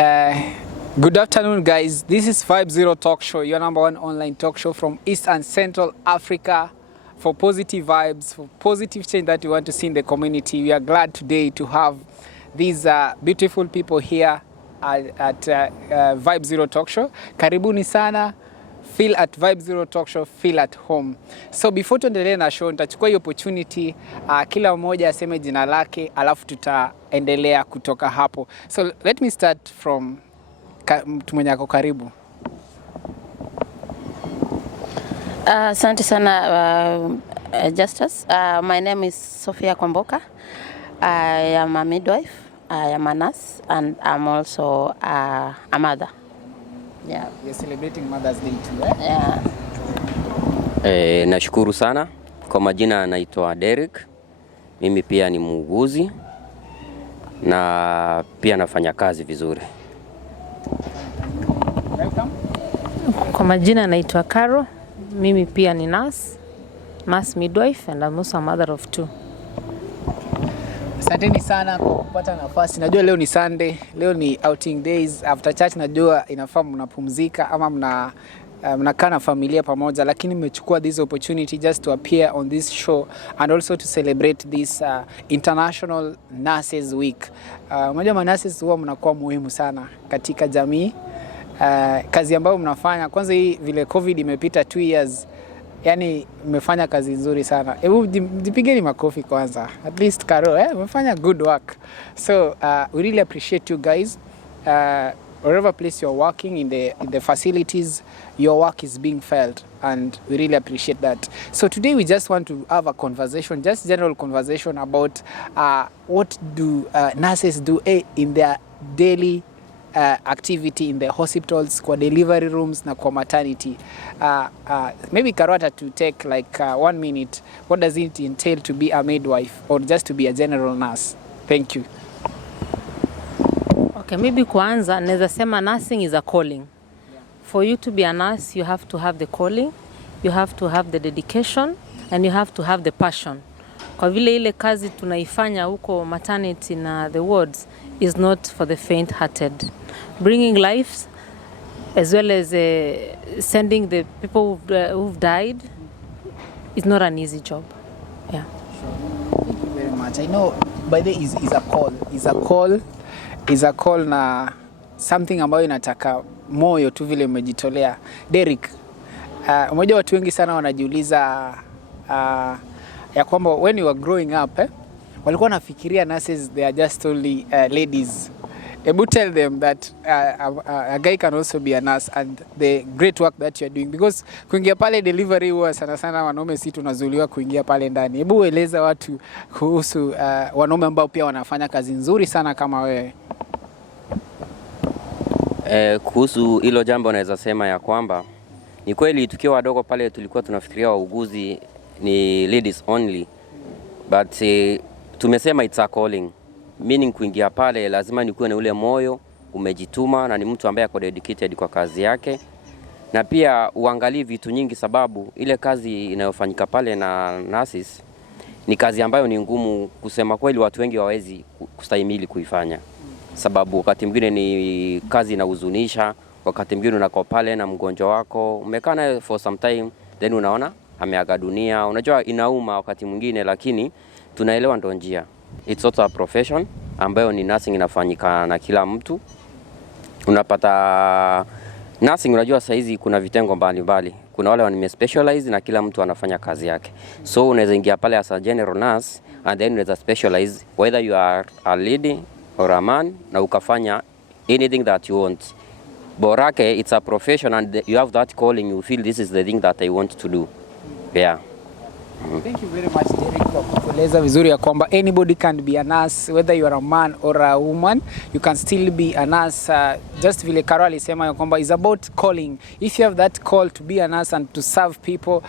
Good afternoon, guys. This is 50 Talk Show, your number one online talk show from East and Central Africa for positive vibes, for positive change that you want to see in the community. We are glad today to have these beautiful people here at 50 Talk Show. Karibuni sana. Feel at 50 Talk Show, feel at home. So before tuendelee na show, nitachukua hii opportunity kila mmoja aseme jina lake, alafu tutaendelea kutoka hapo. So let me start from mtu mwenye ako karibu. Asante sana Justice. My name is Sophia Kwamboka. I am a midwife, I am a nurse, and I'm also a mother. Yeah. You're celebrating Mother's Day too, eh? Yeah. Nashukuru sana. Kwa majina naitwa Derek. Mimi pia ni muuguzi na pia nafanya kazi vizuri. Welcome. Kwa majina naitwa Caro. Mimi pia ni nurse midwife, and I'm also a mother of 2. Asanteni sana kwa kupata nafasi. Najua leo ni Sunday, leo ni outing days. After church najua inafaa mnapumzika ama mnakaa na familia pamoja, lakini mmechukua this opportunity just to appear on this show and also to celebrate this International Nurses Week. Unajua nurses huwa mnakuwa muhimu sana katika jamii. Kazi ambayo mnafanya, kwanza hii vile COVID imepita 2 years, yani mmefanya kazi nzuri sana. Hebu jipigeni makofi kwanza. At least Caro, mmefanya good work. So we really appreciate you guys. Wherever place you're working in the facilities, your work is being felt, and we really appreciate that. So today we just want to have a conversation, just general conversation about what do nurses do in their daily activity in the hospitals, kwa delivery rooms na kwa maternity. Maybe Karwata to take like 1 minute. What does it entail to be a midwife or just to be a general nurse? Thank you. Okay, maybe kwanza naweza sema nursing is a calling. For you to be a nurse, you have to have the calling, you have to have the dedication, and you have to have the passion. Kwa vile ile kazi tunaifanya huko maternity na the wards is not for the faint-hearted. Bringing lives as well as sending the people who've died is not an easy job. Yeah. Thank you very much. I know by the is a call na something ambayo inataka moyo tu vile umejitolea. Derek, mmoja watu wengi sana wanajiuliza ya kwamba when you were growing up, walikuwa nafikiria nurses they are just only ladies. Ebu tell them that a guy can also be a nurse and the great work that you are doing, because kuingia pale delivery huwa sana sana wanaume si tunazuiliwa kuingia pale ndani. Ebu eleza watu kuhusu wanaume ambao pia wanafanya kazi nzuri sana kama wewe. Kuhusu hilo jambo naweza sema ya kwamba ni kweli tukiwa wadogo pale tulikuwa tunafikiria wauguzi ni ladies only, but tumesema it's a calling, meaning kuingia pale lazima nikuwe na ule moyo umejituma na ni mtu ambaye ako dedicated kwa kazi yake, na pia uangalie vitu nyingi, sababu ile kazi inayofanyika pale na nurses ni kazi ambayo ni ngumu, kusema kweli watu wengi hawawezi kustahimili kuifanya, sababu wakati mwingine ni kazi inahuzunisha, wakati mwingine unakaa pale na mgonjwa wako umekaa naye for some time, then unaona ameaga dunia. Unajua inauma wakati mwingine, lakini tunaelewa ndo njia. It's also a profession ambayo ni nursing inafanyika na kila mtu. Unapata nursing, unajua saizi kuna vitengo mbalimbali. Kuna wale wame specialize na kila mtu anafanya kazi yake. So unaweza ingia pale as a general nurse and then unaweza specialize whether you are a lady or a man, na ukafanya anything that you want. Borake, it's a profession and you have that calling, you feel this is the thing that I want to do. Yeah. Thank you very much, Derek, kwa kueleza vizuri ya kwamba anybody can be a nurse, whether you are a man or a woman, you can still be a nurse. Just vile Carol alisema ya kwamba is about calling. If you have that call to be a nurse and to serve people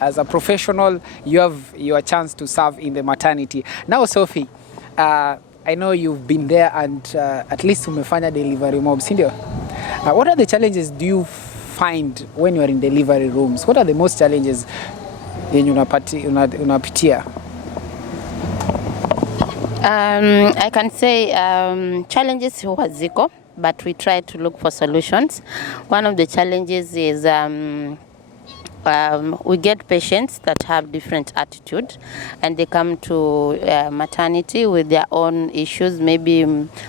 as a professional, you have your chance to serve in the maternity. Now, Sophie, I know you've been there and at least umefanya delivery mob, sindio? What are the challenges do you find when you are in delivery rooms? What are the most challenges yenye unapitia? I can say challenges huwa ziko, but we try to look for solutions. One of the challenges is we get patients that have different attitude, and they come to maternity with their own issues. Maybe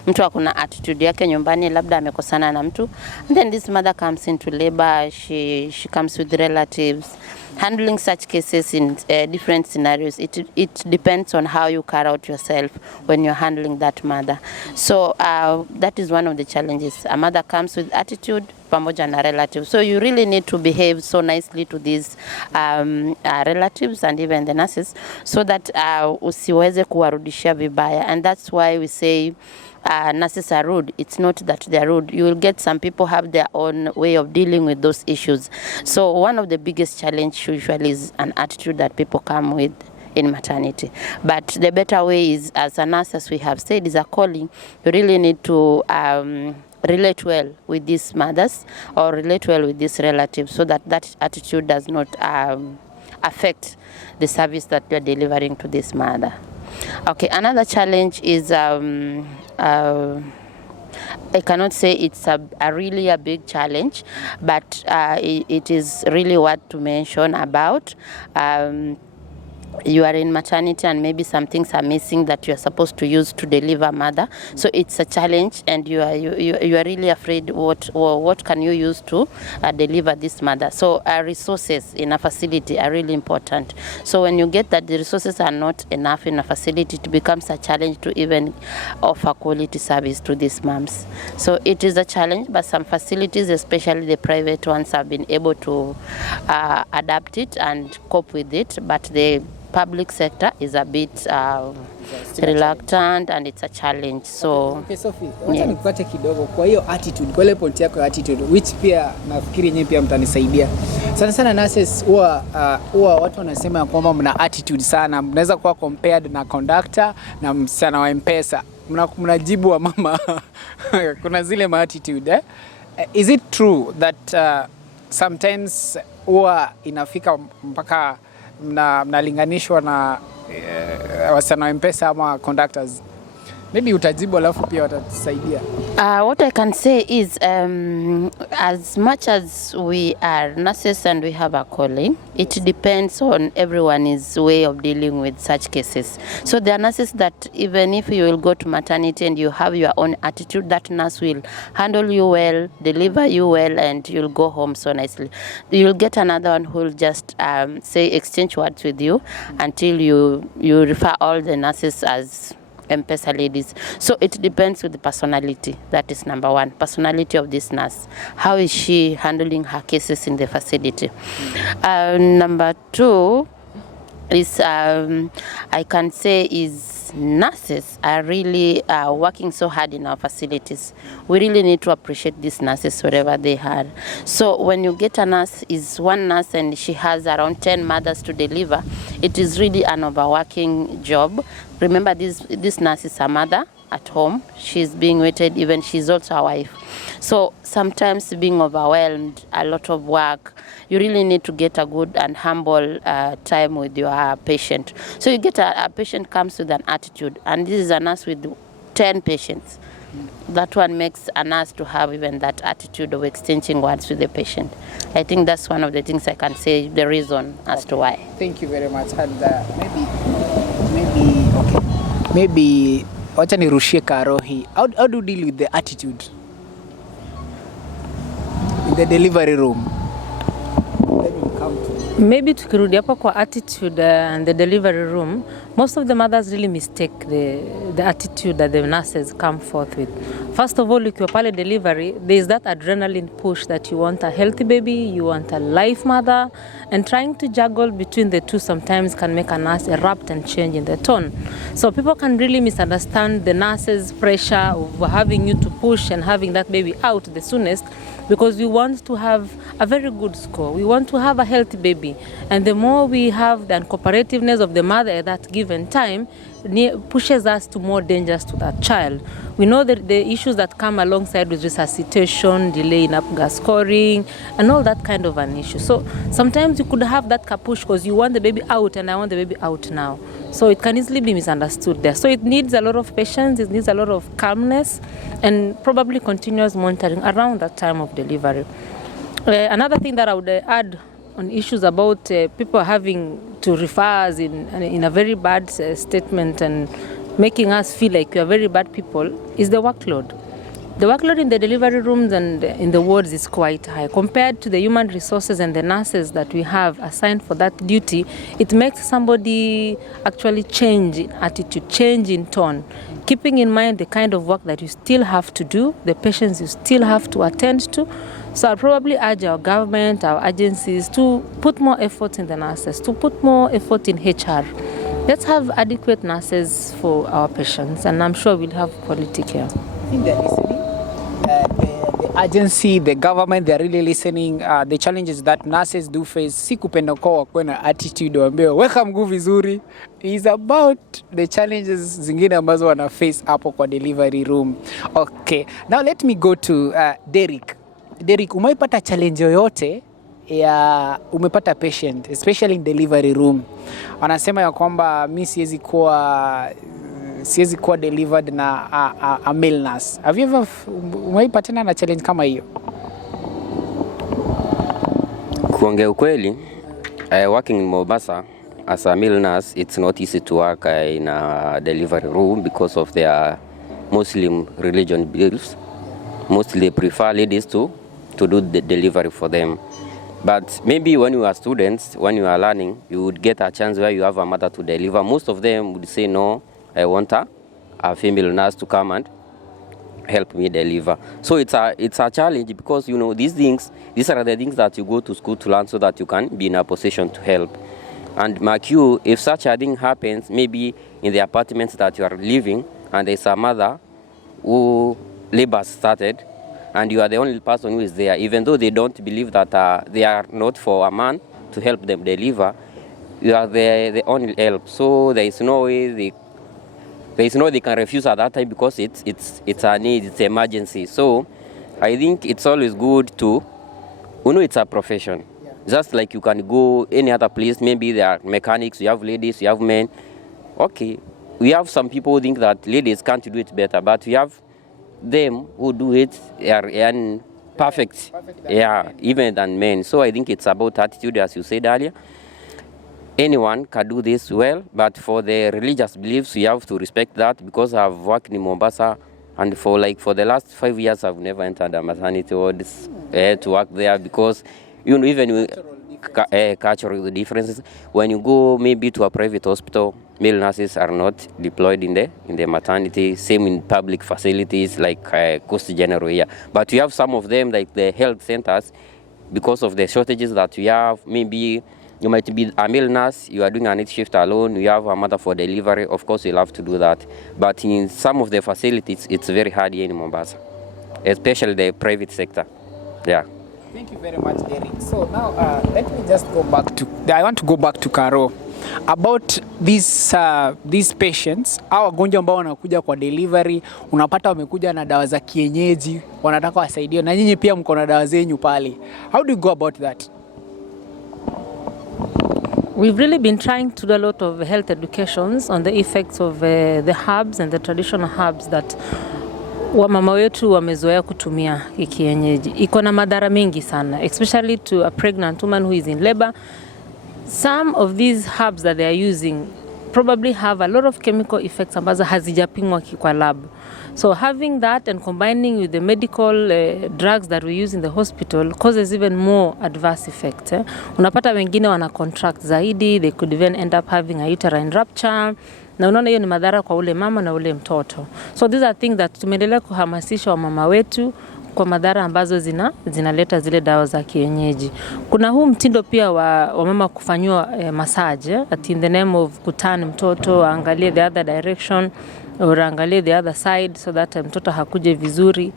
mtu akuna attitude yake nyumbani, labda amekosana na mtu, and then this mother comes into labor. She comes with relatives. Handling such cases in different scenarios, it depends on how you carry out yourself when you're handling that mother. So that is one of the challenges. A mother comes with attitude, pamoja na relatives. So you really need to behave so nicely to these relatives and even the nurses, so that usiweze kuwarudishia vibaya. And that's why we say nurses are rude. It's not that they're rude. You will get some people have their own way of dealing with those issues. So one of the biggest challenge usually is an attitude that people come with in maternity. But the better way is, as a nurse, as we have said, is a calling. You really need to relate well with these mothers or relate well with these relatives, so that that attitude does not affect the service that you're delivering to this mother. Okay, another challenge is I cannot say it's a really a big challenge, but it is really what to mention about. You are in maternity and maybe some things are missing that you are supposed to use to deliver mother. So it's a challenge, and you are really afraid what can you use to deliver this mother. So resources in a facility are really important. So when you get that the resources are not enough in a facility, it becomes a challenge to even offer quality service to these moms. So it is a challenge, but some facilities, especially the private ones, have been able to adapt it and cope with it, but the public sector is a bit reluctant, and it's a challenge. So okay, Sophie, wacha nikupate kidogo kwa hiyo attitude, kwa ile point yako ya attitude, which pia nafikiri nyinyi pia mtanisaidia. Sana nurses huwa watu wanasema kwamba mna attitude sana. Mnaweza kuwa compared na conductor na msichana wa M-Pesa. Mnajibu wa mama kuna zile attitude Is it true that sometimes huwa inafika mpaka mnalinganishwa na wasichana wa M-Pesa ama conductors? Maybe utajibu alafu pia watatusaidia. What I can say is as much as we are nurses and we have a calling, it depends on everyone's way of dealing with such cases. So there are nurses that even if you will go to maternity and you have your own attitude, that nurse will handle you well, deliver you well, and you'll go home so nicely. You'll get another one who will just exchange words with you until you refer all the nurses as M-Pesa ladies. So it depends with the personality. That is number one. Personality of this nurse. How is she handling her cases in the facility? Number two is I can say is nurses are really working so hard in our facilities. We really need to appreciate these nurses wherever they are. So when you get a nurse, is one nurse and she has around 10 mothers to deliver, it is really an overworking job. Remember, this nurse is a mother at home. She's being waited, even she's also a wife. So sometimes being overwhelmed, a lot of work, you really need to get a good and humble time with your patient. So you get a patient comes with an attitude, and this is a nurse with 10 patients. That one makes a nurse to have even that attitude of exchanging words with the patient. I think that's one of the things I can say the reason as to why. Thank you very much. And maybe wacha nirushie karo hii. How do you deal with the attitude in the delivery room? Maybe tukirudi hapo kwa attitude and the delivery room, most of the mothers really mistake the attitude that the nurses come forth with. First of all, ukiwa pale delivery, there is that adrenaline push that you want a healthy baby, you want a live mother, and trying to juggle between the two sometimes can make a nurse erupt and change in the tone. So people can really misunderstand the nurse's pressure of having you to push and having that baby out the soonest, because we want to have a very good score. We want to have a healthy baby. And the more we have the cooperativeness of the mother at that given time, pushes us to more dangers to that child. We know that the issues that come alongside with resuscitation, delay in APGAR scoring, and all that kind of an issue. So sometimes you could have that kapush because you want the baby out and I want the baby out now. So it can easily be misunderstood there. So it needs a lot of patience, it needs a lot of calmness, and probably continuous monitoring around that time of delivery. Another thing that I would add on issues about people having to refer us in a very bad statement and making us feel like we are very bad people is the workload. The workload in the delivery rooms and in the wards is quite high. Compared to the human resources and the nurses that we have assigned for that duty, it makes somebody actually change in attitude, change in tone, keeping in mind the kind of work that you still have to do, the patients you still have to attend to. So I'll probably urge our government, our agencies to put more effort in the nurses, to put more effort in HR. Let's have adequate nurses for our patients, and I'm sure we'll have quality care. I think they're listening. The agency, the government, they're really listening. The challenges that nurses do face, si kupenda kwa wakwe na attitude wambeo weka mguu vizuri, is about the challenges zingine ambazo wana face hapo kwa delivery room. Okay, now let me go to Derek. Derek, umeipata challenge yoyote ya umepata patient especially in delivery room wanasema ya kwamba mimi siwezi kuwa delivered na a male nurse? Have you ever umeipatana na challenge kama hiyo? Kuongea ukweli, working in Mombasa as a male nurse, it's not easy to work in a delivery room because of their Muslim religion beliefs. Mostly they prefer ladies to do the delivery for them. But maybe when you are students, when you are learning, you would get a chance where you have a mother to deliver. Most of them would say, no, I want a female nurse to come and help me deliver. So it's a challenge because, you know, these are the things that you go to school to learn so that you can be in a position to help. And mark you, if such a thing happens, maybe in the apartments that you are living, and there's a mother who labor started, and you are the only person who is there, even though they don't believe that they are not for a man to help them deliver, you are the only help. So there is no way they can refuse at that time because it's a need, it's an emergency. So I think it's always good to, you know, it's a profession. Yeah. Just like you can go any other place, maybe there are mechanics, you have ladies, you have men. Okay, we have some people who think that ladies can't do it better, but we have them who do it are perfect even than men. So I think it's about attitude, as you said earlier. Anyone can do this well, but for the religious beliefs, you have to respect that, because I've worked in Mombasa, and for the last 5 years, I've never entered a maternity ward to work there, because, you know, even cultural differences. When you go maybe to a private hospital, male nurses are not deployed in the maternity. Same in public facilities like Coast General here. But we have some of them, like the health centers, because of the shortages that we have. Maybe you might be a male nurse, you are doing a night shift alone, you have a mother for delivery, of course you'll have to do that. But in some of the facilities, it's very hard here in Mombasa, especially the private sector. Yeah. Thank you very much, Derek. So now let me just go back to, I want to go back to Karo about these patients au wagonjwa ambao wanakuja kwa delivery, unapata wamekuja na dawa za kienyeji, wanataka wasaidiwe, na nyinyi pia mko na dawa zenyu pale. How do you go about that? We've really been trying to do a lot of health educations on the effects of the herbs and the traditional herbs that wamama wetu wamezoea kutumia kienyeji. Iko na madhara mengi sana, especially to a pregnant woman who is in labor. Some of these herbs that they are using probably have a lot of chemical effects ambazo hazijapimwa kwa lab. So having that and combining with the medical drugs that we use in the hospital causes even more adverse effects. Unapata wengine wana contract zaidi, they could even end up having a uterine rupture. Na unaona hiyo ni madhara kwa ule mama na ule mtoto. So these are things that tumeendelea kuhamasisha wamama wetu kwa madhara ambazo zinaleta zile dawa za kienyeji. Kuna huu mtindo pia wa mama kufanywa massage at in the name of kutani mtoto angalie the other direction or angalie the other side so that mtoto hakuje vizuri.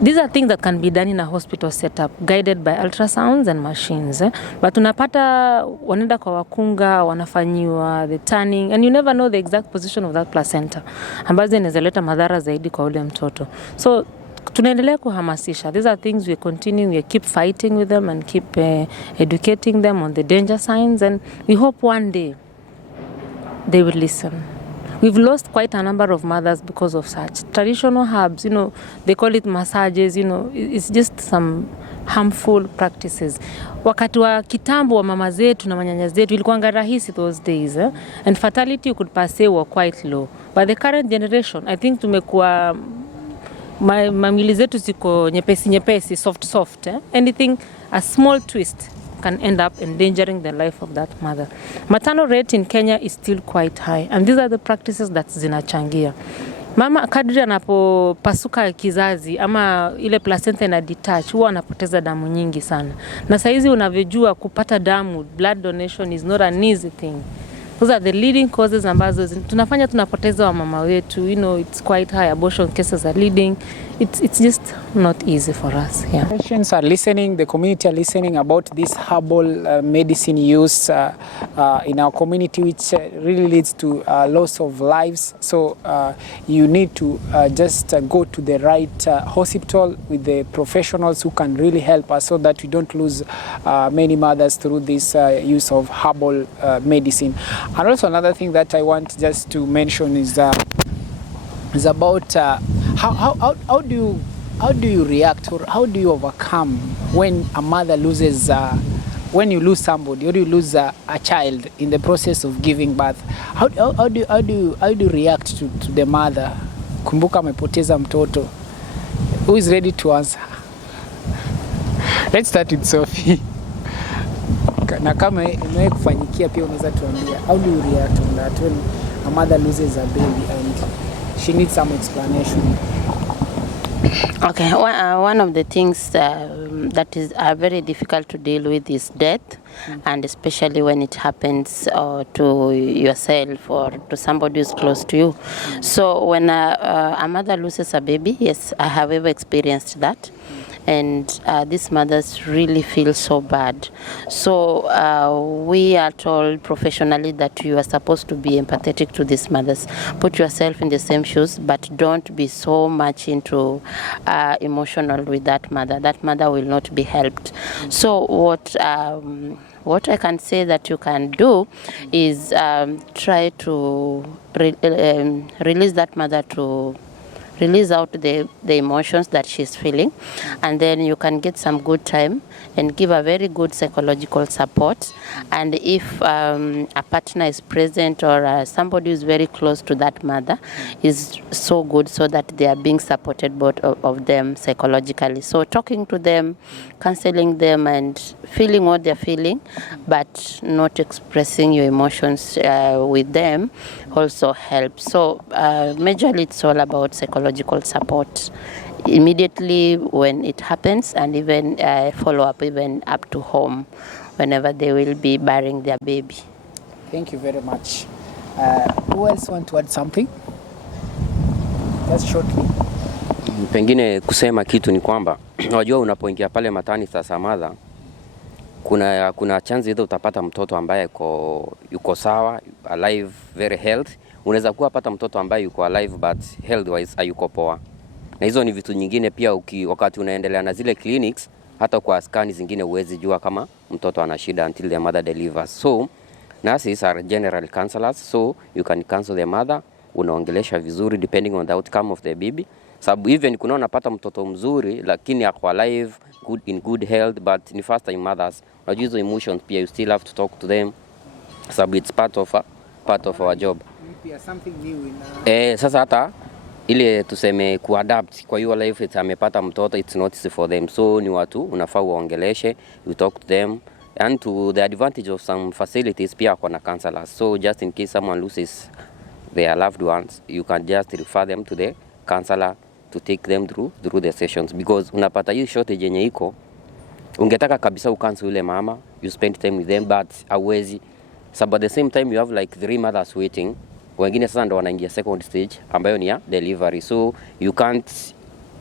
these are things that can be done in a hospital setup, guided by ultrasounds and machines. But unapata wanaenda kwa wakunga, wanafanyiwa the turning, and you never know the exact position of that placenta, ambazo inawezaleta madhara zaidi kwa ule mtoto. So tunaendelea kuhamasisha. These are things we continue, we keep fighting with them and keep educating them on the danger signs, and we hope one day they will listen. We've lost quite a number of mothers because of such traditional herbs, they call it massages, it's just some harmful practices. Wakati wa kitambo wa mama zetu na manyanya zetu ilikuwa rahisi those days, and fertility, you could per se, were quite low. But the current generation, I think tumekuwa mamili zetu ziko nyepesi, soft. Anything, a small twist can end up endangering the life of that mother. Maternal rate in Kenya is still quite high, and these are the practices that zinachangia. Mama kadri anapopasuka kizazi ama ile placenta ina detach, huwa anapoteza damu nyingi sana. Na saizi unavyojua kupata damu, blood donation is not an easy thing. Those are the leading causes ambazo tunapoteza wa mama wetu. It's quite high. Abortion cases are leading. It's just not easy for us. Yeah. Patients are listening, the community are listening about this herbal medicine use in our community, which really leads to loss of lives. So you need to just go to the right hospital with the professionals who can really help us, so that we don't lose many mothers through this use of herbal medicine. And also another thing that I want just to mention is about how do you react, or how do you overcome when a mother loses when you lose somebody, or you lose a child in the process of giving birth? How do you react to the mother? Kumbuka amepoteza mtoto. Who is ready to answer? Let's start with Sophie. Na kama imewahi kufanyikia pia unaweza tuambia, how do you react on that when a mother loses a baby and she needs some explanation? Okay, one of the things that is very difficult to deal with is death, and especially when it happens to yourself or to somebody who's close to you. So when a mother loses a baby, yes, I have ever experienced that. And these mothers really feel so bad. So we are told professionally that you are supposed to be empathetic to these mothers. Put yourself in the same shoes, but don't be so much into emotional with that mother. That mother will not be helped. So what I can say that you can do is try to release that mother, to release out the emotions that she's feeling, and then you can get some good time and give a very good psychological support. And if a partner is present, or somebody who is very close to that mother, is so good, so that they are being supported, both of them, psychologically. So talking to them, counseling them, and feeling what they're feeling, but not expressing your emotions with them also helps. So majorly it's all about psychological support immediately when it happens, and even follow up even up to home whenever they will be bearing their baby. Thank you very much. Who else want to add something? Just shortly. Pengine kusema kitu ni kwamba unajua unapoingia pale matani sasa mother, kuna chance hizo utapata mtoto ambaye yuko sawa, alive, very healthy. Unaweza kuwa pata mtoto ambaye yuko alive but health wise hayuko poa. Na hizo ni vitu nyingine pia wakati unaendelea na zile clinics, hata kwa scan zingine huwezi jua kama mtoto ana shida until the mother delivers. So nurses are general counselors, so you can counsel the mother, unaongelesha vizuri depending on the outcome of the baby. Sababu even kuna unapata mtoto mzuri lakini ako alive, in good health, but ni first time mothers, unajua hizo emotions pia you still have to talk to them, sababu it's part of our job. Something new Sasa hata ile tuseme kuadapt kwa hiyo life, it's amepata mtoto, it's not easy for them. So ni watu unafaa uongeleshe, you talk to them, and to the advantage of some facilities pia kuna counselors. So just in case someone loses their loved ones, you can just refer them to the counselor to take them through the sessions, because unapata hiyo shortage yenye iko, ungetaka kabisa ucancel yule mama, you spend time with them, but hauwezi. So at the same time you have like 3 mothers waiting. Wengine sasa ndo wanaingia second stage ambayo ni ya delivery. So you can't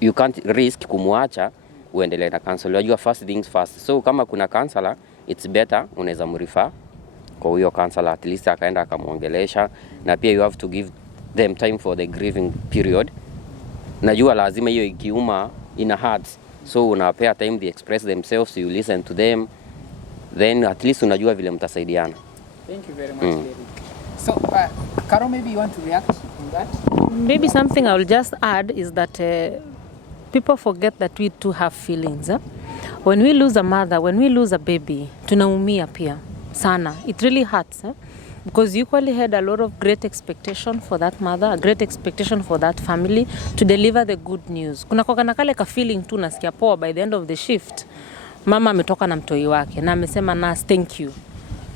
you can't risk kumuacha uendelee na counselor. Unajua first things first. So kama kuna counselor, it's better unaweza mrefer kwa huyo counselor, at least akaenda akamuongelesha, na pia you have to give them time for the grieving period. Najua lazima hiyo ikiuma ina hurt, so unapea time they express themselves, you listen to them, then at least unajua vile mtasaidiana. Thank you very much, Derek. So Carol, maybe you want to react on that? Maybe something I will just add is that people forget that we too have feelings. When we lose a mother, when we lose a baby, tunaumia pia sana. It really hurts. Because you equally had a lot of great expectation for that mother, a great expectation for that family to deliver the good news. Kuna kwa kale ka feeling tu nasikia poa by the end of the shift. Mama ametoka na mtoi wake na amesema nurse thank you.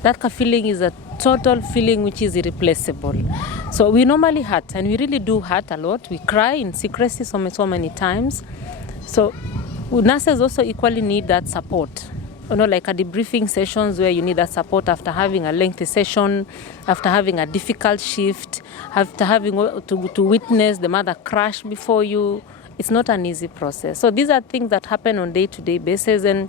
That ka feeling is a total feeling which is irreplaceable. So we normally hurt, and we really do hurt a lot. We cry in secrecy so many times. So nurses also equally need that support. You know, like a debriefing sessions where you need that support after having a lengthy session, after having a difficult shift, after having to witness the mother crash before you. It's not an easy process. So these are things that happen on day-to-day basis, and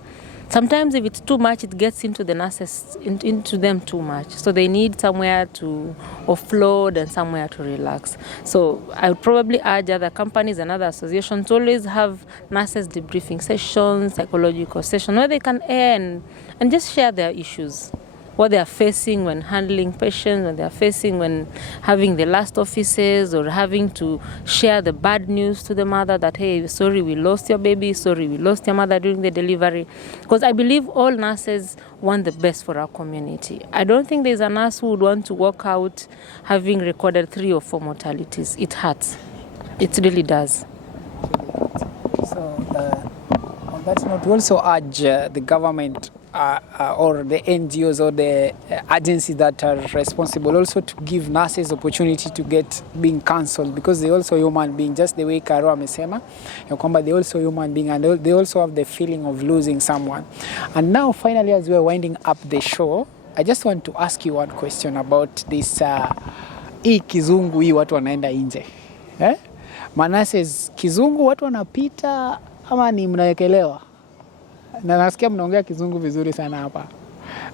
sometimes if it's too much, it gets into the nurses, into them too much. So they need somewhere to offload and somewhere to relax. So I would probably urge other companies and other associations to always have nurses debriefing sessions, psychological sessions, where they can air and just share their issues, what they are facing when handling patients, what they are facing when having the last offices, or having to share the bad news to the mother that, hey, sorry, we lost your baby, sorry, we lost your mother during the delivery. Because I believe all nurses want the best for our community. I don't think there's a nurse who would want to walk out having recorded 3 or 4 mortalities. It hurts. It really does. So on that note, we also urge the government or the NGOs or the agencies that are responsible also to give nurses opportunity to get being counseled, because they also human being, just the way Karo amesema ya kwamba they also human being, and they also have the feeling of losing someone. And now finally, as we're winding up the show, I just want to ask you one question about this hii kizungu hii watu wanaenda nje. Manases kizungu watu wanapita ama ni mnawekelewa? Na nasikia mnaongea kizungu vizuri sana hapa.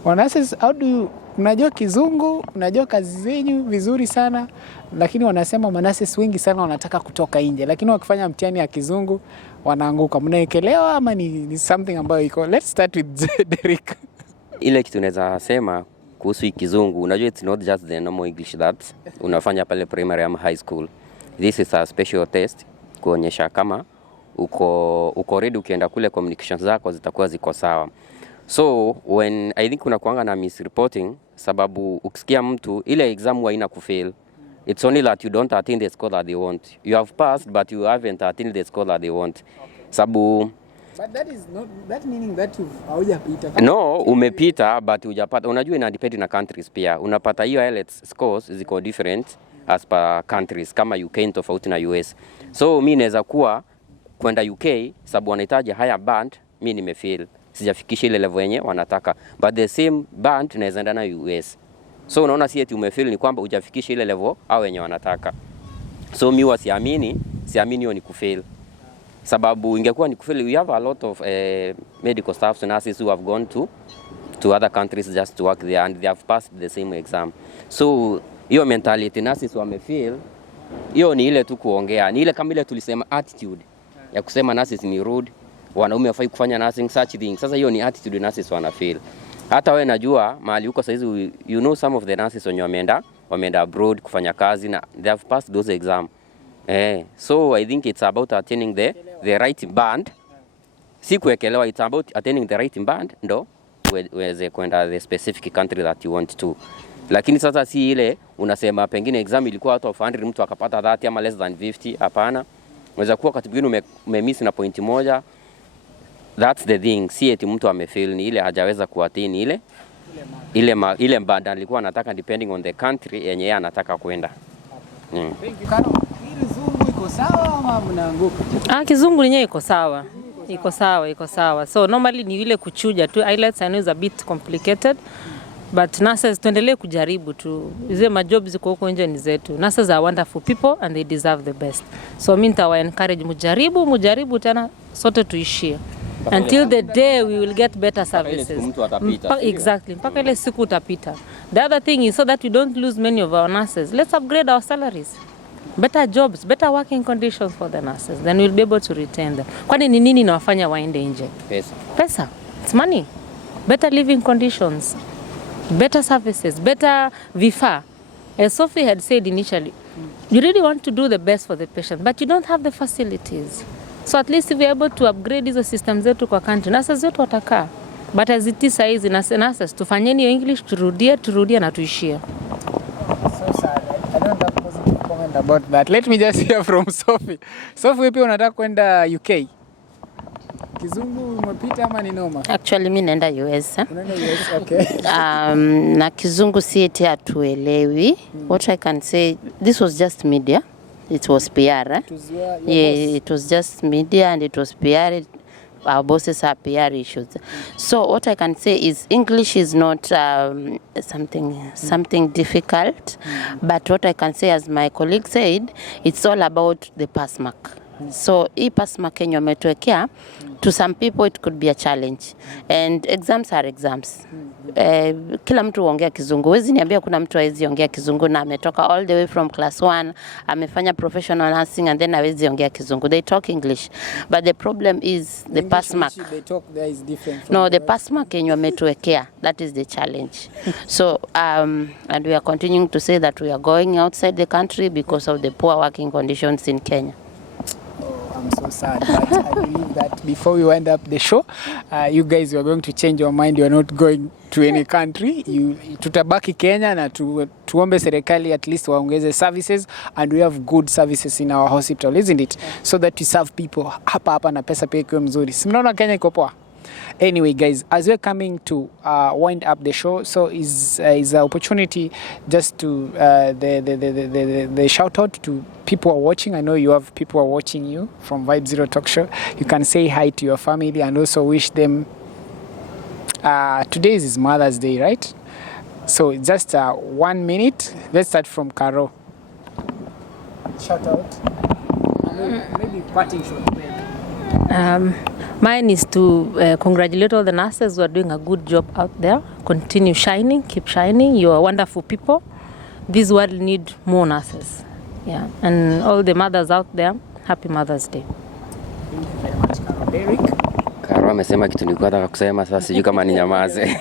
Wanases, how do you, mnajua kizungu, mnajua kazi zenyu vizuri sana, lakini wanasema manases wengi sana wanataka kutoka nje, lakini wakifanya mtihani ya kizungu wanaanguka. Mnaekelewa ama ni something ambayo iko? Let's start with Derek. Ile kitu naweza sema kuhusu kizungu, unajua it's not just the normal English that unafanya pale primary ama high school. This is a special test kuonyesha kama uko ready, ukienda kule communications zako zitakuwa ziko sawa. So when I think kuna kuanga na misreporting, sababu ukisikia mtu ile exam haina kufail, it's only that you don't attain the score that they want. You have passed but you haven't attained the score that they want. Okay. Sababu but that is not that meaning that you've haujapita. No, umepita but hujapata. Unajua ina depend na countries pia. Unapata hiyo IELTS scores ziko different as per countries, kama UK tofauti na US. So mimi naweza kuwa kwenda UK sababu wanahitaji higher band, mimi nimefail, sijafikisha ile level yenye wanataka, but the same band naweza enda na US. So unaona si eti umefail, ni kwamba hujafikisha ile level au wenye wanataka. So mimi siamini hiyo ni kufail, sababu ingekuwa ni kufail, we have a lot of medical staff and nurses who have gone to other countries just to work there and they have passed the same exam. So hiyo mentality nurses wamefail, hiyo ni ile tu kuongea, ni ile kama ile tulisema attitude ya kusema nurses ni rude, wanaume hawafai kufanya nursing such things. Sasa hiyo ni attitude nurses wanafail. Hata wewe najua mahali huko sasa hizi, you know some of the nurses wenye wameenda abroad kufanya kazi na they have passed those exam. So I think it's about attaining the right band. Si kuekelewa, it's about attaining the right band ndo uweze kwenda the specific country that you want to. Lakini sasa si ile unasema pengine exam ilikuwa out of 100 mtu akapata 30 ama less than 50, hapana. Unaweza kuwa wakati mwingine umemiss na point moja. That's the thing. Si eti mtu amefail, ni ile hajaweza kuattain ile band alikuwa anataka, depending on the country yenye yeye anataka kwenda. Thank you. Karo, hii kizungu iko sawa ama mnaanguka? Kizungu yenyewe iko sawa. Iko sawa. So normally ni ile kuchuja tu. IELTS I know is a bit complicated. But nurses tuendelee kujaribu tu. Zile majob ziko huko nje ni zetu. Nurses are wonderful people and they deserve the best. So mimi nitawa encourage mujaribu tena sote tuishie. Until the day we will get better services. Exactly. Mpaka ile siku utapita. The other thing is so that we don't lose many of our nurses. Let's upgrade our salaries. Better jobs, better working conditions for the nurses. Then we'll be able to retain them. Kwani ni nini inawafanya waende nje? Pesa. It's money. Better living conditions. Better services, better vifaa. As Sophie had said initially, you really want to do the best for the patient, but you don't have the facilities. So at least if we're able to upgrade hizo systems zetu kwa country, nurses zetu watakaa. But as it is saizi, nurses, tufanyeni hiyo English, turudie na tuishie. So sad. I don't have positive comment about that. Let me just hear from Sophie. Sophie, wewe pia unataka kwenda UK? Kizungu umepita ama ni noma? Actually mimi naenda US. Unaenda US, okay. Na kizungu si eti hatuelewi. What I can say, this was just media. It was PR. It was your boss. It was just media and it was PR. Our bosses have PR issues. So what I can say is English is not something difficult. But what I can say, as my colleague said, it's all about the pass mark. So hii pass mark yenye wametuwekea, to some people it could be a challenge. And exams are exams. Kila mtu huongea kizungu. Wezi niambia kuna mtu hawezi ongea kizungu na ametoka all the way from class 1, amefanya professional nursing and then hawezi ongea kizungu. They talk English. But the problem is the pass mark. They talk there is different. No, the pass mark yenye wametuwekea, that is the challenge. So and we are continuing to say that we are going outside the country because of the poor working conditions in Kenya. I'm so sad, but I believe that before we wind up the show, you guys were going to change your mind. You are not going to any country. Tutabaki Kenya na tuombe serikali at least waongeze services, and we have good services in our hospital, isn't it? So that we serve people hapa na pesa pia ikiwa mzuri. Si mnaona Kenya iko poa? Anyway, guys, as we're coming to wind up the show, so is an opportunity just to the shout out to people who are watching. I know you have people who are watching you from Vibe Zero Talk Show. You can say hi to your family and also wish them. Today is Mother's Day, right? So just 1 minute. Let's start from Caro. Shout out. Maybe parting shot. Mine is to congratulate all the nurses who are doing a good job out there. Continue shining, keep shining. You are wonderful people. This world need more nurses. Yeah, and all the mothers out there, happy Mother's Day. Thank you very much, Caro. Derek? Caro amesema kitu nilikuwa nataka kusema, sasa sijui kama ni nyamaze.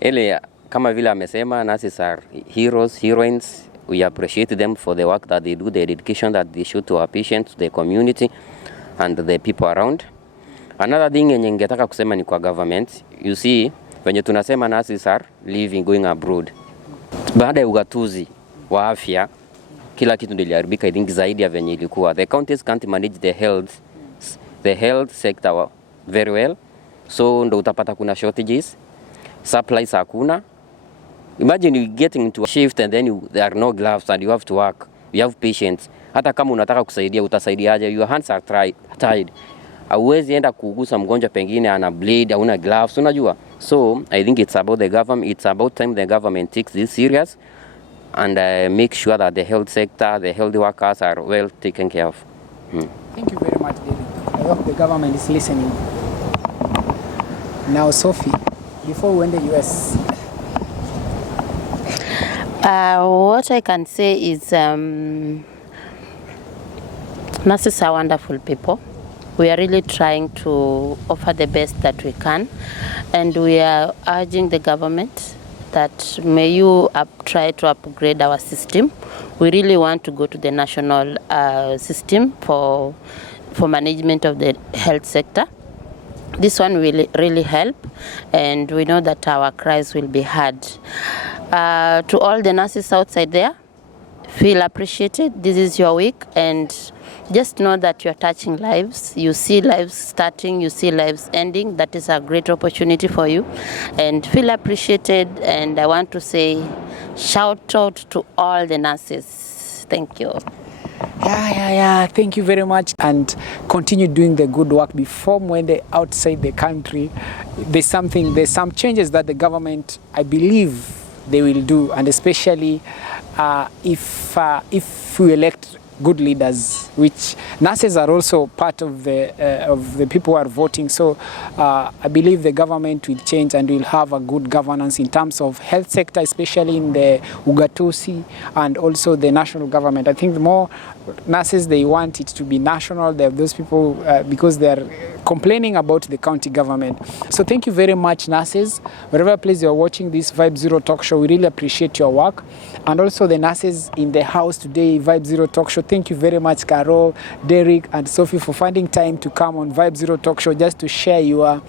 Ile kama vile amesema, nurses are heroes, heroines. We appreciate them for the work that they do, the dedication that they show to our patients, to the community and the people around. Another thing yenye ningetaka kusema ni kwa government. You see, when tunasema nurses are living, going abroad. Baada ya ugatuzi wa afya, kila kitu ndiliharibika, I think zaidi ya venye ilikuwa. The counties can't manage the health sector very well. So ndo utapata kuna shortages, supplies hakuna. Imagine you getting into a shift and then there are no gloves and you have to work. You have patients. Hata kama unataka kusaidia, utasaidiaje? Your hands are tied. Hauwezi enda kugusa mgonjwa pengine ana bleed, hauna gloves, unajua. So I think it's about the government. It's about time the government takes this serious and make sure that the health sector, the health workers are well taken care of. Thank you very much, David. I hope the government is listening. Now, Sophie, before we went to the US. What I can say is nurses are wonderful people. We are really trying to offer the best that we can, and we are urging the government that may you try to upgrade our system. We really want to go to the national system for management of the health sector. This one will really help, and we know that our cries will be heard. To all the nurses outside there, feel appreciated. This is your week, and just know that you're touching lives. You see lives starting, you see lives ending. That is a great opportunity for you, and feel appreciated. And I want to say shout out to all the nurses. Thank you. Yeah. Thank you very much, and continue doing the good work. Before when they outside the country, there's some changes that the government, I believe, they will do, and especially if we elect good leaders, which nurses are also part of the people who are voting. So I believe the government will change and will have a good governance in terms of health sector, especially in the ugatuzi and also the national government. I think the more nurses they want it to be national, they have those people because they are complaining about the county government. So thank you very much, nurses. Wherever place you're watching this Vibe Zero Talk Show, we really appreciate your work. And also the nurses in the house today, Vibe Zero Talk Show, thank you very much, Carol, Derek, and Sophie, for finding time to come on Vibe Zero Talk Show just to share your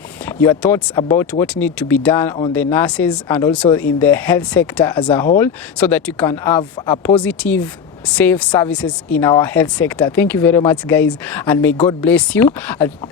thoughts about what needs to be done on the nurses and also in the health sector as a whole, so that you can have a positive, safe services in our health sector. Thank you very much, guys, and may God bless you.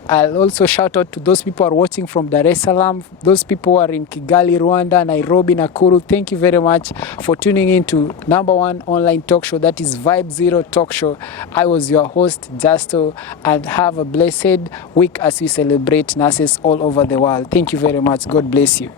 I'll also shout out to those people who are watching from Dar es Salaam, those people who are in Kigali, Rwanda, Nairobi, Nakuru. Thank you very much for tuning in to #1 online talk show, that is Vibe Zero Talk Show. I was your host, Justo, and have a blessed week as we celebrate nurses all over the world. Thank you very much. God bless you.